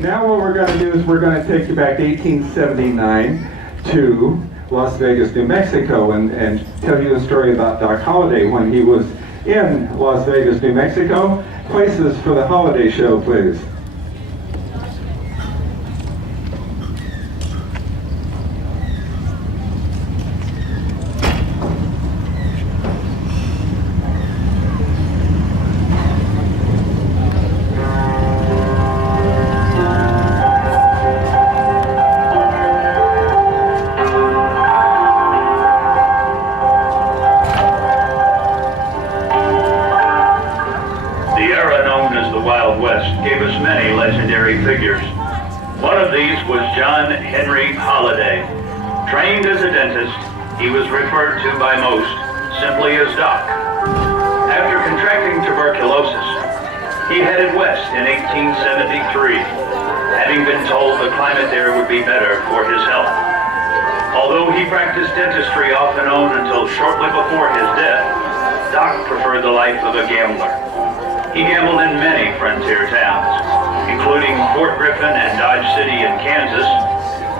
Now what we're going to do is we're going to take you back to 1879 to Las Vegas, New Mexico, and tell you a story about Doc Holliday when he was in Las Vegas, New Mexico. Places for the Holliday Show, please. Figures. One of these was John Henry Holliday. Trained as a dentist, he was referred to by most simply as Doc. After contracting tuberculosis, he headed west in 1873, having been told the climate there would be better for his health. Although he practiced dentistry off and on until shortly before his death, Doc preferred the life of a gambler. He gambled in many frontier towns, including Fort Griffin and Dodge City in Kansas,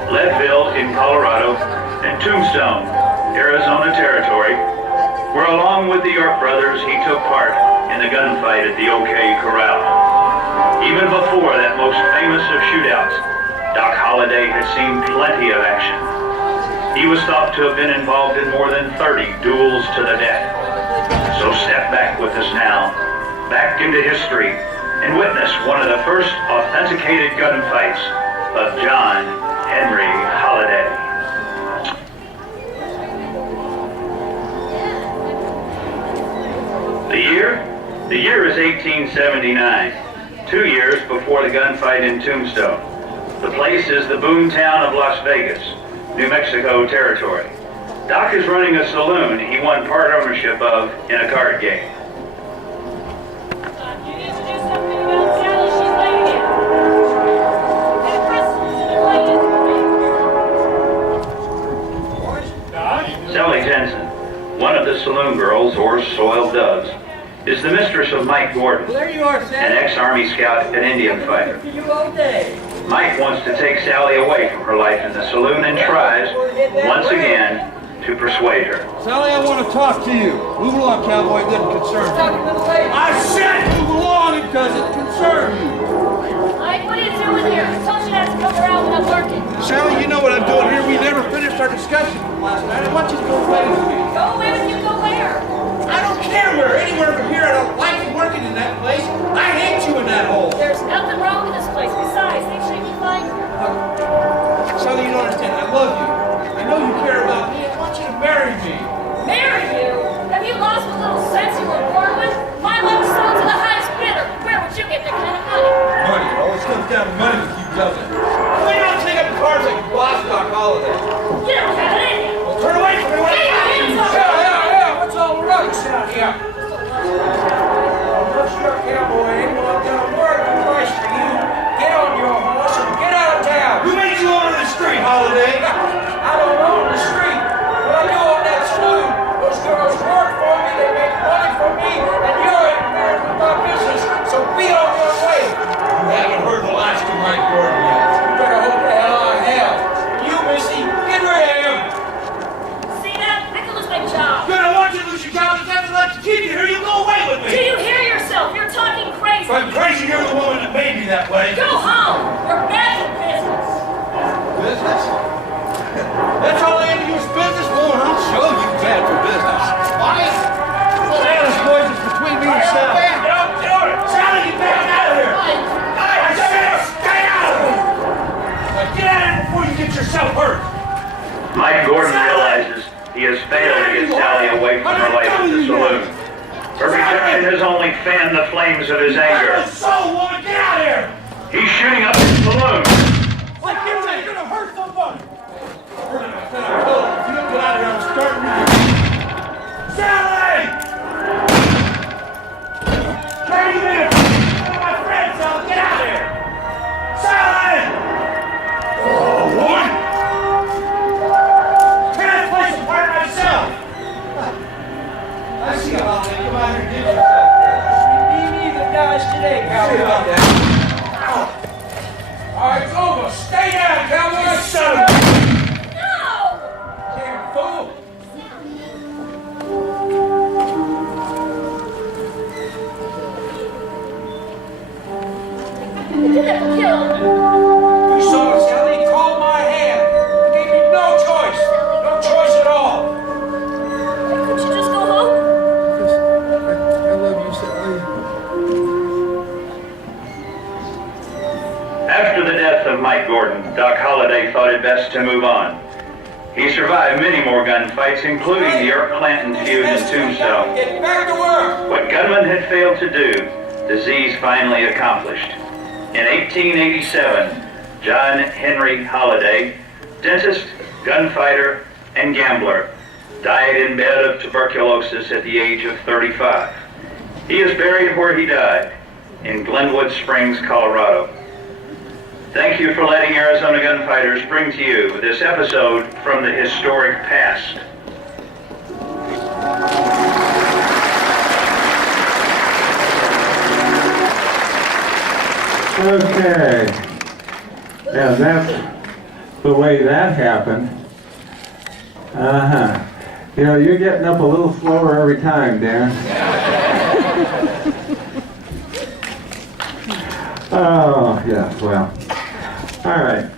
Leadville in Colorado, and Tombstone, Arizona Territory, where along with the York brothers he took part in the gunfight at the OK Corral. Even before that most famous of shootouts, Doc Holliday had seen plenty of action. He was thought to have been involved in more than 30 duels to the death. So step back with us now, back into history, and witness one of the first authenticated gunfights of John Henry Holliday. The year is 1879, 2 years before the gunfight in Tombstone. The place is the boomtown of Las Vegas, New Mexico Territory. Doc is running a saloon he won part ownership of in a card game. One of the saloon girls, or soiled doves, is the mistress of Mike Gordon, an ex-Army scout and Indian fighter. Mike wants to take Sally away from her life in the saloon and tries, once again, to persuade her. Sally, I want to talk to you. Move along, cowboy. It doesn't concern you. I said move along. It doesn't concern you. Mike, what are you doing here? I told you not to come around when I'm working. Sally, you know what I'm doing here. We never finished our discussion from last night. I want you to go away with me. Go away with you, go where? I don't care where. Anywhere but here. I don't like you working in that place. I hate you in that hole. There's nothing wrong with this place. Besides, they treat me fine. Sally, you don't understand. I love you. I know you care about me. I want you to marry me. Marry you? Have you lost the little sense you were born with? My love sold to the highest bidder. Where would you get that kind of money? Money. It always comes down to money with you, doesn't it? Why you don't take up the cards like your boss, Doc Holliday? You don't have it in you. Well, turn away from me. Yeah. What's all the rush out here? I'm sure, cowboy, ain't going down word of advice for you. Get on your horse and get out of town. Who made you own the street, Holliday? I don't own the street, but I do own that saloon. Those girls work for me, they make money for me, and you're interfering with my business, so be on your way. You haven't heard the last of Mike Gordon yet. You better hope the hell I have. You, Missy, get rid of him. See that? I could lose my job. Good, I want you to lose your job. If that's what to keep you here, you go away with me. Do you hear yourself? You're talking crazy. If I'm crazy, you're the woman that made me that way. Go home. We're bad for business. Business? That's all I am to use business for. I'll show you bad for business. Why? Sally's boys, it's between me and Sally. Don't do it! Sally, get back out of here! I said stay out of here! Now get out of here before you get yourself hurt! Mike Gordon realizes he has failed to get Sally away from her life at the saloon. Her rejection has only fanned the flames of his anger. Woman, get out of here! He's shooting up his saloon. Like you're gonna hurt somebody! If you don't get out of here, I'm starting with you. Sally! Trade me! My friend, Sally, get out of here! Sally! Oh, woman! Tear this place apart myself! I see how they come out here and get yourself. You need the guys today, cowboy. All right, it's over. Stay down, cowboy. Son of a... No! Damn fool. You did that to kill him. You saw it, Sally. He called my hand. He gave me no choice. No choice at all. Couldn't you just go home? I love you, Sally. After the death of Mike Gordon, Doc Holliday thought it best to move on. He survived many more gunfights, including the Earp-Clanton feud in Tombstone. Get back to work. What gunmen had failed to do, disease finally accomplished. In 1887, John Henry Holliday, dentist, gunfighter, and gambler, died in bed of tuberculosis at the age of 35. He is buried where he died, in Glenwood Springs, Colorado. Thank you for letting Arizona Gunfighters bring to you this episode from the historic past. Okay. And that's the way that happened. Uh-huh. You know, you're getting up a little slower every time, Dan. Oh, yes, well. All right.